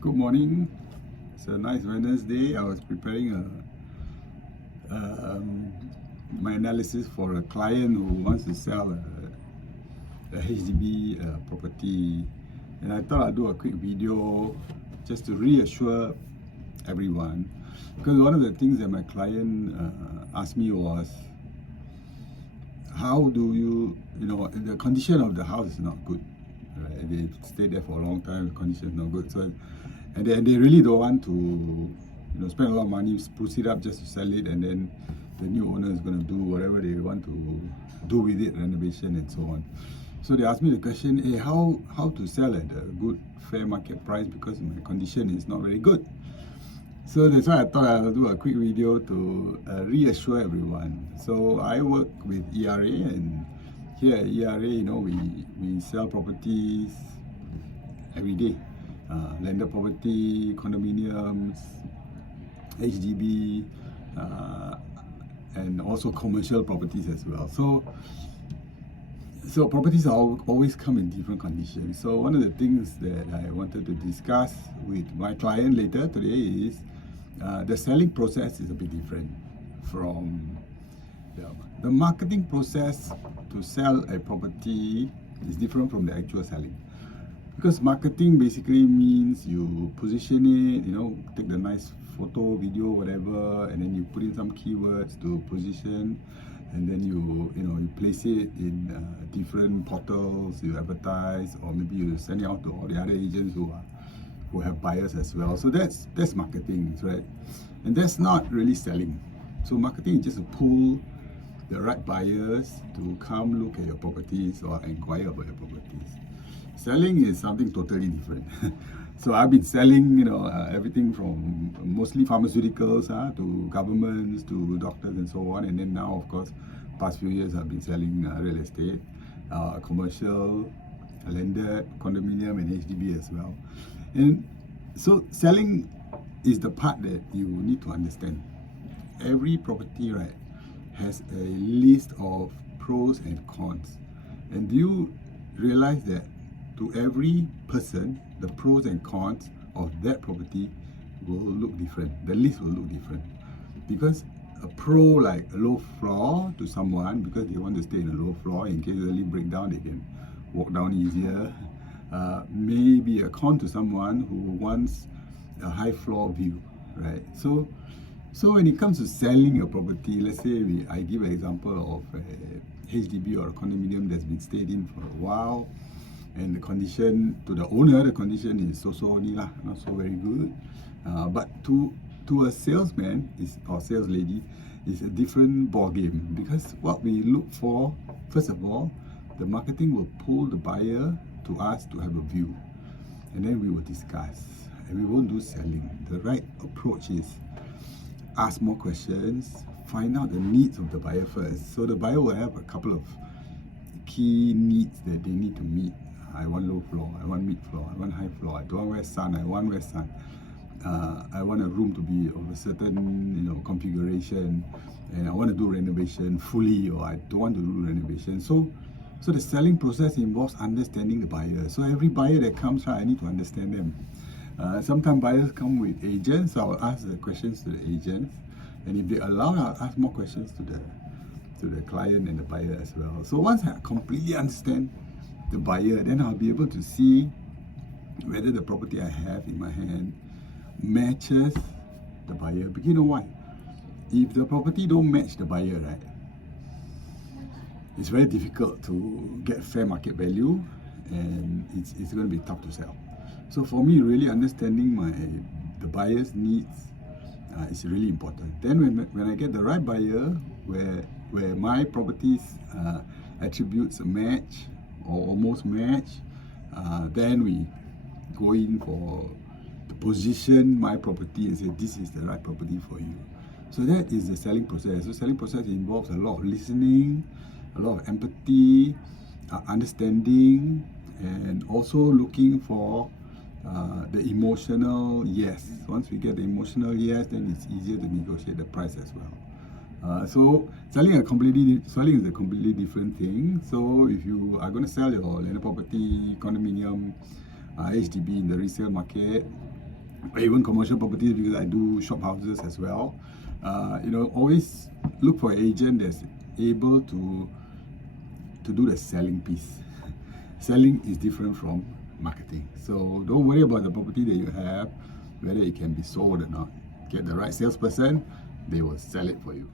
Good morning. It's a nice Wednesday. I was preparing my analysis for a client who wants to sell a HDB property, and I thought I'd do a quick video just to reassure everyone. Because one of the things that my client asked me was, how do the condition of the house is not good, right? They stayed there for a long time, the condition is not good. So, and they really don't want to, spend a lot of money, spruce it up just to sell it, and then the new owner is going to do whatever they want to do with it, renovation and so on. So they asked me the question, hey, how to sell at a good fair market price because my condition is not very good. So that's why I thought I'll do a quick video to reassure everyone. So I work with ERA, and here at ERA, we sell properties every day. Landed property, condominiums, HDB, and also commercial properties as well. So properties are always come in different conditions. So one of the things that I wanted to discuss with my client later today is the selling process is a bit different from the marketing process. To sell a property is different from the actual selling, because marketing basically means you position it, take the nice photo, video, whatever, and then you put in some keywords to position, and then you place it in different portals, you advertise, or maybe you send it out to all the other agents who have buyers as well. So that's marketing, right? And that's not really selling. So marketing is just to pull the right buyers to come look at your properties or inquire about your properties. Selling is something totally different. So I've been selling, everything from mostly pharmaceuticals to governments to doctors and so on. And then now, of course, past few years I've been selling real estate, commercial, landed, condominium, and HDB as well. And so selling is the part that you need to understand. Every property, right, has a list of pros and cons. And do you realize that to every person, the pros and cons of that property will look different. The list will look different. Because a pro, like a low floor to someone, because they want to stay in a low floor, in case the lift break down, they can walk down easier. Maybe a con to someone who wants a high floor view, right? So when it comes to selling a property, let's say I give an example of a HDB or a condominium that's been stayed in for a while, and the condition to the owner, the condition is so only lah, not so very good. But to a salesman or sales lady, is a different ball game, because what we look for, first of all, the marketing will pull the buyer to us to have a view, and then we will discuss, and we won't do selling. The right approach is ask more questions, find out the needs of the buyer first. So the buyer will have a couple of key needs that they need to meet. I want low floor, I want mid floor, I want high floor, I don't want west sun, I want west sun. I want a room to be of a certain configuration, and I want to do renovation fully, or I don't want to do renovation. So the selling process involves understanding the buyer. So every buyer that comes, right, I need to understand them. Sometimes buyers come with agents, so I'll ask the questions to the agents, and if they allow, I'll ask more questions to the client and the buyer as well. So once I completely understand the buyer, then I'll be able to see whether the property I have in my hand matches the buyer. But you know what? If the property don't match the buyer, right, it's very difficult to get fair market value, and it's going to be tough to sell. So for me, really understanding the buyer's needs is really important. Then when I get the right buyer, where my property's attributes match or almost match, then we go in for to position my property and say this is the right property for you. So that is the selling process. So selling process involves a lot of listening, a lot of empathy, understanding, and also looking for the emotional yes. Once we get the emotional yes, then it's easier to negotiate the price as well. So selling is a completely different thing. So if you are going to sell your landed property, condominium, HDB in the resale market, or even commercial properties, because I do shop houses as well. Always look for an agent that's able to do the selling piece. Selling is different from marketing. So don't worry about the property that you have, whether it can be sold or not. Get the right salesperson, they will sell it for you.